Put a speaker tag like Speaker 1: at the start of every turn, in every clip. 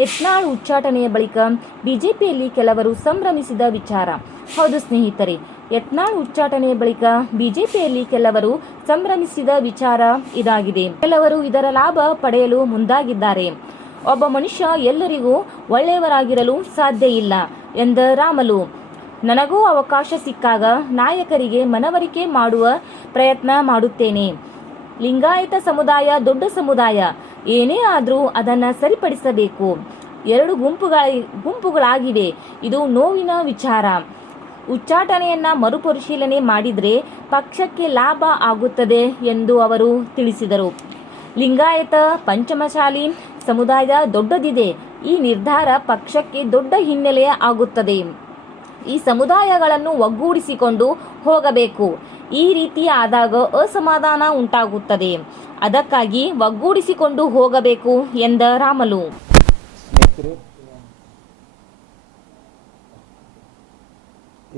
Speaker 1: ಯತ್ನಾಳ್ ಉಚ್ಚಾಟನೆಯ ಬಳಿಕ ಬಿಜೆಪಿಯಲ್ಲಿ ಕೆಲವರು ಸಂಭ್ರಮಿಸಿದ ವಿಚಾರ. ಹೌದು ಸ್ನೇಹಿತರೆ, ಯತ್ನಾಳ್ ಉಚ್ಚಾಟನೆಯ ಬಳಿಕ ಬಿಜೆಪಿಯಲ್ಲಿ ಕೆಲವರು ಸಂಭ್ರಮಿಸಿದ ವಿಚಾರ ಇದಾಗಿದೆ. ಕೆಲವರು ಇದರ ಲಾಭ ಪಡೆಯಲು ಮುಂದಾಗಿದ್ದಾರೆ. ಒಬ್ಬ ಮನುಷ್ಯ ಎಲ್ಲರಿಗೂ ಒಳ್ಳೆಯವರಾಗಿರಲು ಸಾಧ್ಯ ಇಲ್ಲ ಎಂದ ರಾಮಲು. ನನಗೂ ಅವಕಾಶ ಸಿಕ್ಕಾಗ ನಾಯಕರಿಗೆ ಮನವರಿಕೆ ಮಾಡುವ ಪ್ರಯತ್ನ ಮಾಡುತ್ತೇನೆ. ಲಿಂಗಾಯತ ಸಮುದಾಯ ದೊಡ್ಡ ಸಮುದಾಯ. ಏನೇ ಆದರೂ ಅದನ್ನು ಸರಿಪಡಿಸಬೇಕು. ಎರಡು ಗುಂಪುಗಳ, ಗುಂಪುಗಳಾಗಿವೆ. ಇದು ನೋವಿನ ವಿಚಾರ. ಉಚ್ಚಾಟನೆಯನ್ನು ಮರುಪರಿಶೀಲನೆ ಮಾಡಿದರೆ ಪಕ್ಷಕ್ಕೆ ಲಾಭ ಆಗುತ್ತದೆ ಎಂದು ಅವರು ತಿಳಿಸಿದರು. ಲಿಂಗಾಯತ ಪಂಚಮಶಾಲಿ ಸಮುದಾಯ ದೊಡ್ಡದಿದೆ. ಈ ನಿರ್ಧಾರ ಪಕ್ಷಕ್ಕೆ ದೊಡ್ಡ ಹಿನ್ನೆಲೆ ಆಗುತ್ತದೆ. ಈ ಸಮುದಾಯಗಳನ್ನು ಒಗ್ಗೂಡಿಸಿಕೊಂಡು ಹೋಗಬೇಕು. ಈ ರೀತಿ ಆದಾಗ ಅಸಮಾಧಾನ ಉಂಟಾಗುತ್ತದೆ. ಅದಕ್ಕಾಗಿ ಒಗ್ಗೂಡಿಸಿಕೊಂಡು ಹೋಗಬೇಕು ಎಂದ ರಾಮಲು.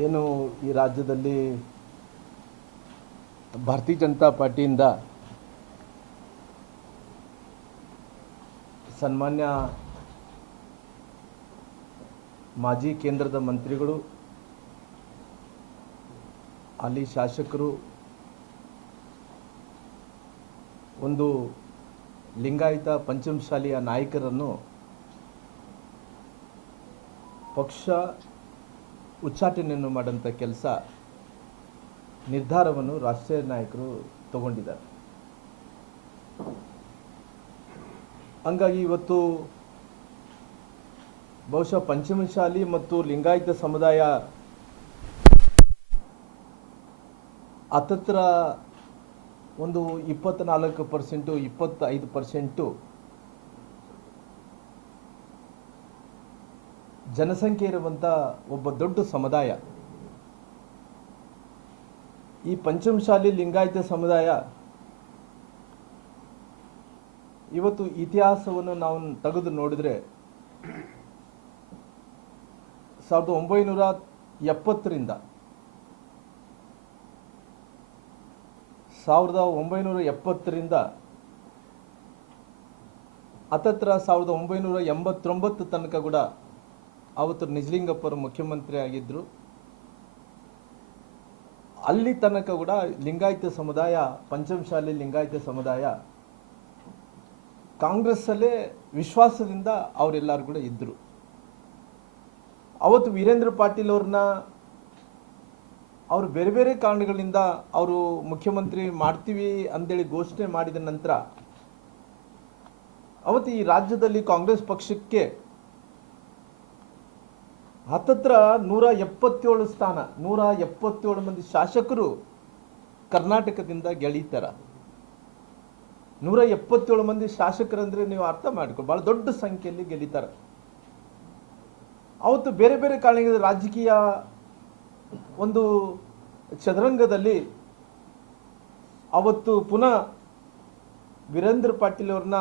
Speaker 2: ಏನು ಈ ರಾಜ್ಯದಲ್ಲಿ ಭಾರತೀಯ ಜನತಾ ಪಾರ್ಟಿಯಿಂದ ಸನ್ಮಾನ್ಯ ಮಾಜಿ ಕೇಂದ್ರದ ಮಂತ್ರಿಗಳು ಅಲ್ಲಿ ಶಾಸಕರು ಒಂದು ಲಿಂಗಾಯತ ಪಂಚಮಶಾಲಿಯ ನಾಯಕರನ್ನು ಪಕ್ಷ ಉಚ್ಚಾಟನೆಯನ್ನು ಮಾಡೋಂಥ ಕೆಲಸ ನಿರ್ಧಾರವನ್ನು ರಾಷ್ಟ್ರೀಯ ನಾಯಕರು ತಗೊಂಡಿದ್ದಾರೆ. ಹಂಗಾಗಿ ಇವತ್ತು ಬಹುಶಃ ಪಂಚಮಶಾಲಿ ಮತ್ತು ಲಿಂಗಾಯತ ಸಮುದಾಯ ಹತ್ತತ್ರ ಒಂದು ಇಪ್ಪತ್ತ್ನಾಲ್ಕು ಪರ್ಸೆಂಟು, ಇಪ್ಪತ್ತೈದು ಪರ್ಸೆಂಟು ಜನಸಂಖ್ಯೆ ಇರುವಂಥ ಒಬ್ಬ ದೊಡ್ಡ ಸಮುದಾಯ. ಈ ಪಂಚಮಶಾಲಿ ಲಿಂಗಾಯತ ಸಮುದಾಯ ಇವತ್ತು ಇತಿಹಾಸವನ್ನು ನಾವು ತೆಗೆದು ನೋಡಿದ್ರೆ ಸಾವಿರದ ಒಂಬೈನೂರ ಎಪ್ಪತ್ತರಿಂದ ಸಾವಿರದ ಒಂಬೈನೂರ ಎಪ್ಪತ್ತರಿಂದ ಹತ್ತತ್ರ ಸಾವಿರದ ಒಂಬೈನೂರ ಎಂಬತ್ತೊಂಬತ್ತು ತನಕ ಕೂಡ ಅವತ್ತು ನಿಜಲಿಂಗಪ್ಪರು ಮುಖ್ಯಮಂತ್ರಿ ಆಗಿದ್ದರು ಅಲ್ಲಿ ತನಕ ಕೂಡ ಲಿಂಗಾಯತ ಸಮುದಾಯ, ಪಂಚಮಶಾಲಿ ಲಿಂಗಾಯತ ಸಮುದಾಯ ಕಾಂಗ್ರೆಸ್ಸಲ್ಲೇ ವಿಶ್ವಾಸದಿಂದ ಅವರೆಲ್ಲರೂ ಕೂಡ ಇದ್ದರು ಅವತ್ತು ವೀರೇಂದ್ರ ಪಾಟೀಲ್ ಅವ್ರನ್ನ ಅವರು ಬೇರೆ ಬೇರೆ ಕಾರಣಗಳಿಂದ ಅವರು ಮುಖ್ಯಮಂತ್ರಿ ಮಾಡ್ತೀವಿ ಅಂತೇಳಿ ಘೋಷಣೆ ಮಾಡಿದ ನಂತರ ಅವತ್ತು ಈ ರಾಜ್ಯದಲ್ಲಿ ಕಾಂಗ್ರೆಸ್ ಪಕ್ಷಕ್ಕೆ ಹತ್ತತ್ರ ನೂರ ಎಪ್ಪತ್ತೇಳು ಸ್ಥಾನ, ನೂರ ಎಪ್ಪತ್ತೇಳು ಮಂದಿ ಶಾಸಕರು ಕರ್ನಾಟಕದಿಂದ ಗೆಳೀತಾರ. ನೂರ ಎಪ್ಪತ್ತೇಳು ಮಂದಿ ಶಾಸಕರಂದ್ರೆ ನೀವು ಅರ್ಥ ಮಾಡ್ಕೊ ಭಾಳ ದೊಡ್ಡ ಸಂಖ್ಯೆಯಲ್ಲಿ ಗೆಲ್ಲಿತಾರೆ ಅವತ್ತು ಬೇರೆ ಬೇರೆ ಕಾರಣಗಳಿಂದ ರಾಜಕೀಯ ಒಂದು ಚದುರಂಗದಲ್ಲಿ ಅವತ್ತು ಪುನಃ ವೀರೇಂದ್ರ ಪಾಟೀಲ್ ಅವ್ರನ್ನ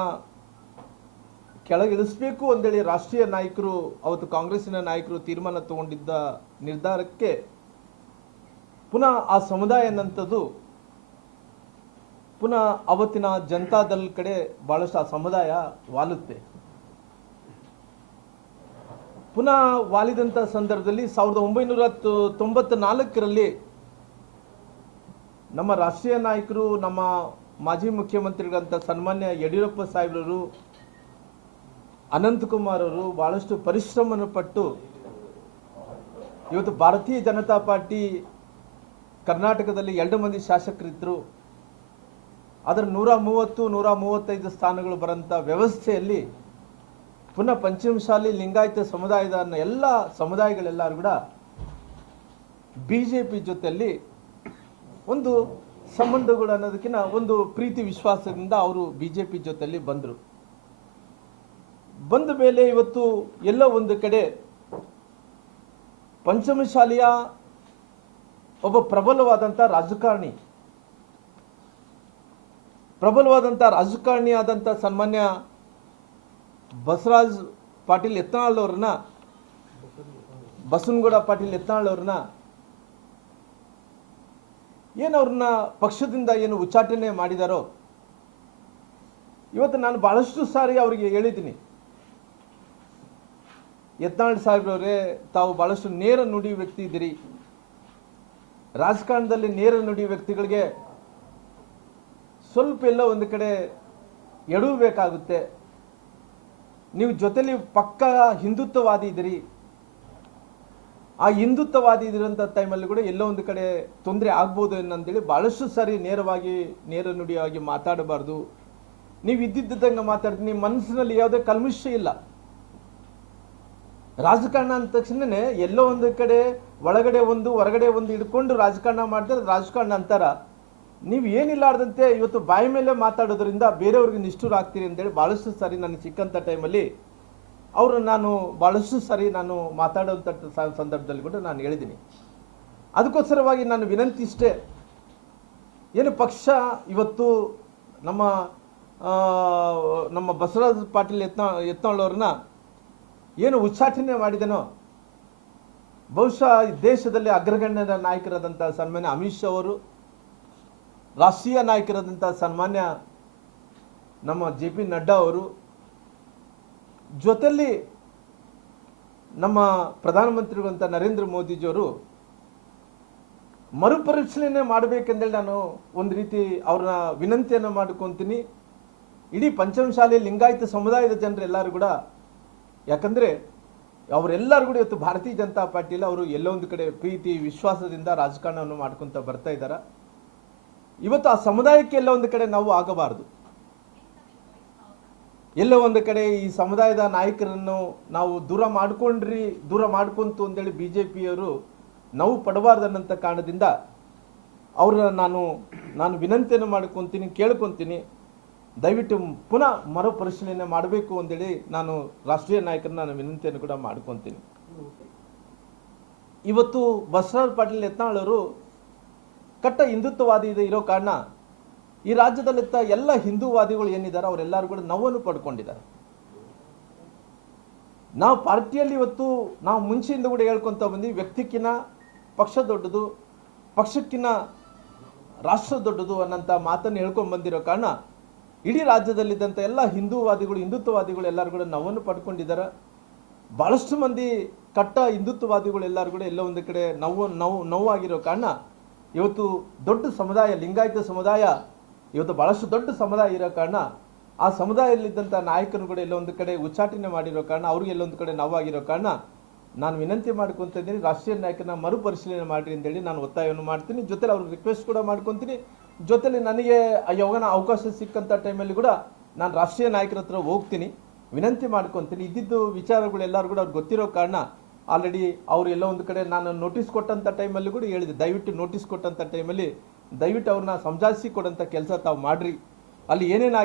Speaker 2: ಕೆಳಗಿಳಿಸ್ಬೇಕು ಅಂತೇಳಿ ರಾಷ್ಟ್ರೀಯ ನಾಯಕರು, ಅವತ್ತು ಕಾಂಗ್ರೆಸ್ಸಿನ ನಾಯಕರು ತೀರ್ಮಾನ ತಗೊಂಡಿದ್ದ ನಿರ್ಧಾರಕ್ಕೆ ಪುನಃ ಆ ಸಮುದಾಯ ಅನ್ನಂಥದ್ದು ಪುನಃ ಅವತ್ತಿನ ಜನತಾದಲ್ ಕಡೆ ಭಾಳಷ್ಟು ಆ ಸಮುದಾಯ ವಾಲುತ್ತೆ. ಪುನಃ ವಾಲಿದಂಥ ಸಂದರ್ಭದಲ್ಲಿ ಸಾವಿರದ ಒಂಬೈನೂರ ತೊಂಬತ್ತ ನಾಲ್ಕರಲ್ಲಿ ನಮ್ಮ ರಾಷ್ಟ್ರೀಯ ನಾಯಕರು, ನಮ್ಮ ಮಾಜಿ ಮುಖ್ಯಮಂತ್ರಿಗಳಂಥ ಸನ್ಮಾನ್ಯ ಯಡಿಯೂರಪ್ಪ ಸಾಹೇಬ್ರವರು, ಅನಂತಕುಮಾರ್ ಅವರು ಭಾಳಷ್ಟು ಪರಿಶ್ರಮವನ್ನು ಪಟ್ಟು ಇವತ್ತು ಭಾರತೀಯ ಜನತಾ ಪಾರ್ಟಿ ಕರ್ನಾಟಕದಲ್ಲಿ ಎರಡು ಮಂದಿ ಶಾಸಕರಿದ್ದರು ಅದರ ನೂರ ಮೂವತ್ತು, ನೂರ ಮೂವತ್ತೈದು ಸ್ಥಾನಗಳು ಬರೋಂಥ ವ್ಯವಸ್ಥೆಯಲ್ಲಿ ಪುನಃ ಪಂಚಮಶಾಲಿ ಲಿಂಗಾಯತ ಸಮುದಾಯದ ಎಲ್ಲ ಸಮುದಾಯಗಳೆಲ್ಲರೂ ಕೂಡ ಬಿ ಜೆ ಪಿ ಜೊತೆಯಲ್ಲಿ ಒಂದು ಸಂಬಂಧಗಳು ಅನ್ನೋದಕ್ಕಿಂತ ಒಂದು ಪ್ರೀತಿ ವಿಶ್ವಾಸದಿಂದ ಅವರು ಬಿ ಜೆ ಪಿ ಜೊತೆಯಲ್ಲಿ ಬಂದರು. ಬಂದ ಮೇಲೆ ಇವತ್ತು ಎಲ್ಲ ಒಂದು ಕಡೆ ಪಂಚಮಶಾಲಿಯ ಒಬ್ಬ ಪ್ರಬಲವಾದಂಥ ರಾಜಕಾರಣಿ ಪ್ರಬಲವಾದಂಥ ರಾಜಕಾರಣಿ ಆದಂಥ ಸನ್ಮಾನ್ಯ ಬಸವರಾಜ್ ಪಾಟೀಲ್ ಯತ್ನಾಳ್ ಅವ್ರನ್ನ ಬಸವನಗೌಡ ಪಾಟೀಲ್ ಯತ್ನಾಳ್ ಏನು ಅವ್ರನ್ನ ಪಕ್ಷದಿಂದ ಏನು ಉಚ್ಚಾಟನೆ ಮಾಡಿದಾರೋ, ಇವತ್ತು ನಾನು ಬಹಳಷ್ಟು ಸಾರಿ ಅವರಿಗೆ ಹೇಳಿದ್ದೀನಿ. ಯತ್ನಾಳ್ ಸಾಹೇಬ್ರವರೇ, ತಾವು ಬಹಳಷ್ಟು ನೇರ ನುಡಿ ವ್ಯಕ್ತಿ ಇದ್ದೀರಿ. ರಾಜಕಾರಣದಲ್ಲಿ ನೇರ ನುಡಿ ವ್ಯಕ್ತಿಗಳಿಗೆ ಸ್ವಲ್ಪ ಎಲ್ಲ ಒಂದು ಕಡೆ ಎಡವಬೇಕಾಗುತ್ತೆ ನೀವು ಜೊತೆಲಿ ಪಕ್ಕ ಹಿಂದುತ್ವವಾದಿ ಇದ್ದೀರಿ. ಆ ಹಿಂದುತ್ವವಾದಿ ಇದ್ದಿರೋಂಥ ಟೈಮಲ್ಲಿ ಕೂಡ ಎಲ್ಲೋ ಒಂದು ಕಡೆ ತೊಂದರೆ ಆಗ್ಬೋದು ಏನಂತೇಳಿ ಭಾಳಷ್ಟು ಸಾರಿ ನೇರವಾಗಿ ನೇರ ನುಡಿಯಾಗಿ ಮಾತಾಡಬಾರ್ದು. ನೀವು ಇದ್ದಿದ್ದಂಗೆ ಮಾತಾಡ್ತೀನಿ ನಿಮ್ಮ ಮನಸ್ಸಿನಲ್ಲಿ ಯಾವುದೇ ಕಲ್ಮಿಷ ಇಲ್ಲ. ರಾಜಕಾರಣ ಅಂದ ತಕ್ಷಣನೇ ಎಲ್ಲೋ ಒಂದು ಕಡೆ ಒಳಗಡೆ ಒಂದು, ಹೊರಗಡೆ ಒಂದು ಹಿಡ್ಕೊಂಡು ರಾಜಕಾರಣ ಮಾಡಿದ್ರೆ ರಾಜಕಾರಣ ಅಂತಾರ. ನೀವು ಏನಿಲ್ಲಾರ್ದಂತೆ ಇವತ್ತು ಬಾಯಿ ಮೇಲೆ ಮಾತಾಡೋದ್ರಿಂದ ಬೇರೆಯವ್ರಿಗೆ ನಿಷ್ಠುರ ಆಗ್ತೀರಿ ಅಂತೇಳಿ ಭಾಳಷ್ಟು ಸಾರಿ ನನಗೆ ಸಿಕ್ಕಂಥ ಟೈಮಲ್ಲಿ ಅವರು ನಾನು ಭಾಳಷ್ಟು ಸಾರಿ ನಾನು ಮಾತಾಡೋಂಥ ಸಂದರ್ಭದಲ್ಲಿ ಕೂಡ ನಾನು ಹೇಳಿದ್ದೀನಿ. ಅದಕ್ಕೋಸ್ಕರವಾಗಿ ನಾನು ವಿನಂತಿ ಇಷ್ಟೇ, ಏನು ಪಕ್ಷ ಇವತ್ತು ನಮ್ಮ ನಮ್ಮ ಬಸವರಾಜ ಪಾಟೀಲ್ ಯತ್ನ, ಯತ್ನಾಳವ್ರನ್ನ ಏನು ಉಚ್ಚಾಟನೆ ಮಾಡಿದನೋ, ಬಹುಶಃ ದೇಶದಲ್ಲಿ ಅಗ್ರಗಣ್ಯದ ನಾಯಕರಾದಂಥ ಸನ್ಮಾನ್ಯ ಅಮಿತ್ ಶಾ ಅವರು ರಾಷ್ಟ್ರೀಯ ನಾಯಕರಾದಂಥ ಸನ್ಮಾನ್ಯ ನಮ್ಮ ಜೆ ಪಿ ನಡ್ಡಾ ಅವರು ಜೊತೆಯಲ್ಲಿ ನಮ್ಮ ಪ್ರಧಾನಮಂತ್ರಿಗಳಂತ ನರೇಂದ್ರ ಮೋದಿಜಿಯವರು ಮರುಪರಿಶೀಲನೆ ಮಾಡಬೇಕೆಂದೇಳಿ ನಾನು ಒಂದು ರೀತಿ ಅವ್ರನ್ನ ವಿನಂತಿಯನ್ನು ಮಾಡ್ಕೊತೀನಿ. ಇಡೀ ಪಂಚಮಶಾಲೆ ಲಿಂಗಾಯತ ಸಮುದಾಯದ ಜನರೆಲ್ಲರೂ ಕೂಡ, ಯಾಕಂದರೆ ಅವರೆಲ್ಲರೂ ಕೂಡ ಇವತ್ತು ಭಾರತೀಯ ಜನತಾ ಪಾರ್ಟಿಯಲ್ಲಿ ಅವರು ಎಲ್ಲೊಂದು ಕಡೆ ಪ್ರೀತಿ, ವಿಶ್ವಾಸದಿಂದ ರಾಜಕಾರಣವನ್ನು ಮಾಡ್ಕೊತ ಬರ್ತಾ ಇದ್ದಾರೆ ಇವತ್ತು ಆ ಸಮುದಾಯಕ್ಕೆ ಎಲ್ಲ ಒಂದು ಕಡೆ ನಾವು ಆಗಬಾರದು. ಎಲ್ಲೋ ಒಂದು ಕಡೆ ಈ ಸಮುದಾಯದ ನಾಯಕರನ್ನು ನಾವು ದೂರ ಮಾಡ್ಕೊಂಡ್ರಿ ದೂರ ಮಾಡ್ಕೊಂತು ಅಂತೇಳಿ ಬಿ ಜೆ ಪಿಯವರು ನೋವು ಪಡಬಾರ್ದನ್ನಂಥ ಕಾರಣದಿಂದ ಅವ್ರನ್ನ ನಾನು ನಾನು ವಿನಂತಿಯನ್ನು ಮಾಡ್ಕೊತೀನಿ ಕೇಳ್ಕೊತೀನಿ. ದಯವಿಟ್ಟು ಪುನಃ ಮರುಪರಿಶೀಲನೆ ಮಾಡಬೇಕು ಅಂತೇಳಿ ನಾನು ರಾಷ್ಟ್ರೀಯ ನಾಯಕರನ್ನ ನಾನು ವಿನಂತಿಯನ್ನು ಕೂಡ ಮಾಡ್ಕೊತೀನಿ. ಇವತ್ತು ಬಸವರಾಜ್ ಪಾಟೀಲ್ ಯತ್ನಾಳ್ ಅವರು ಕಟ್ಟ ಹಿಂದುತ್ವವಾದಿ ಇದೆ ಇರೋ ಕಾರಣ ಈ ರಾಜ್ಯದಲ್ಲಿದ್ದ ಎಲ್ಲ ಹಿಂದೂವಾದಿಗಳು ಏನಿದ್ದಾರೆ, ಅವರೆಲ್ಲರೂ ಕೂಡ ನೋವನ್ನು ಪಡ್ಕೊಂಡಿದ್ದಾರೆ. ನಾವು ಪಾರ್ಟಿಯಲ್ಲಿ ಇವತ್ತು ನಾವು ಮುಂಚೆಯಿಂದ ಕೂಡ ಹೇಳ್ಕೊಂತ ಬಂದ್ವಿ ವ್ಯಕ್ತಿಕ್ಕಿನ ಪಕ್ಷ ದೊಡ್ಡದು ಪಕ್ಷಕ್ಕಿನ ರಾಷ್ಟ್ರ ದೊಡ್ಡದು ಅನ್ನೋಂಥ ಮಾತನ್ನು ಹೇಳ್ಕೊಂಡು ಬಂದಿರೋ ಕಾರಣ ಇಡೀ ರಾಜ್ಯದಲ್ಲಿದ್ದಂಥ ಎಲ್ಲ ಹಿಂದೂವಾದಿಗಳು, ಹಿಂದುತ್ವವಾದಿಗಳು ಎಲ್ಲರೂ ಕೂಡ ನೋವನ್ನು ಪಡ್ಕೊಂಡಿದ್ದಾರೆ. ಭಾಳಷ್ಟು ಮಂದಿ ಕಟ್ಟ ಹಿಂದುತ್ವವಾದಿಗಳು ಎಲ್ಲರೂ ಕೂಡ ಎಲ್ಲ ಒಂದು ಕಡೆ ನೋವು ನೋವು ನೋವಾಗಿರೋ ಕಾರಣ ಇವತ್ತು ದೊಡ್ಡ ಸಮುದಾಯ, ಲಿಂಗಾಯತ ಸಮುದಾಯ, ಇವತ್ತು ಭಾಳಷ್ಟು ದೊಡ್ಡ ಸಮುದಾಯ ಇರೋ ಕಾರಣ ಆ ಸಮುದಾಯದಲ್ಲಿದ್ದಂಥ ನಾಯಕರು ಕೂಡ ಎಲ್ಲೊಂದು ಕಡೆ ಉಚ್ಚಾಟನೆ ಮಾಡಿರೋ ಕಾರಣ ಅವ್ರಿಗೆ ಎಲ್ಲೊಂದು ಕಡೆ ನೋವಾಗಿರೋ ಕಾರಣ ನಾನು ವಿನಂತಿ ಮಾಡ್ಕೊತ ಇದ್ದೀನಿ, ರಾಷ್ಟ್ರೀಯ ನಾಯಕನ ಮರುಪರಿಶೀಲನೆ ಮಾಡಿರಿ ಅಂತೇಳಿ ನಾನು ಒತ್ತಾಯವನ್ನು ಮಾಡ್ತೀನಿ. ಜೊತೆಲಿ ಅವ್ರಿಗೆ ರಿಕ್ವೆಸ್ಟ್ ಕೂಡ ಮಾಡ್ಕೊತೀನಿ. ಜೊತೆಲಿ ನನಗೆ ಯೋಗನ ಅವಕಾಶ ಸಿಕ್ಕಂಥ ಟೈಮಲ್ಲಿ ಕೂಡ ನಾನು ರಾಷ್ಟ್ರೀಯ ನಾಯಕರ ಹತ್ರ ಹೋಗ್ತೀನಿ. ವಿನಂತಿ ಮಾಡ್ಕೊತೀನಿ ಇದ್ದಿದ್ದು ವಿಚಾರಗಳು ಎಲ್ಲರೂ ಕೂಡ ಅವ್ರಿಗೆ ಗೊತ್ತಿರೋ ಕಾರಣ ಆಲ್ರೆಡಿ ಅವರು ಎಲ್ಲೋ ಒಂದು ಕಡೆ ನಾನು ನೋಟಿಸ್ ಕೊಟ್ಟಂಥ ಟೈಮಲ್ಲಿ ಕೂಡ ಹೇಳಿದೆ. ದಯವಿಟ್ಟು ನೋಟಿಸ್ ಕೊಟ್ಟಂಥ ಟೈಮಲ್ಲಿ ದಯವಿಟ್ಟು ಅವ್ರನ್ನ ಸಂಜಾಸಿ ಕೊಡೋಂಥ ಕೆಲಸ ತಾವು ಮಾಡ್ರಿ. ಅಲ್ಲಿ ಏನೇನಾಗಿ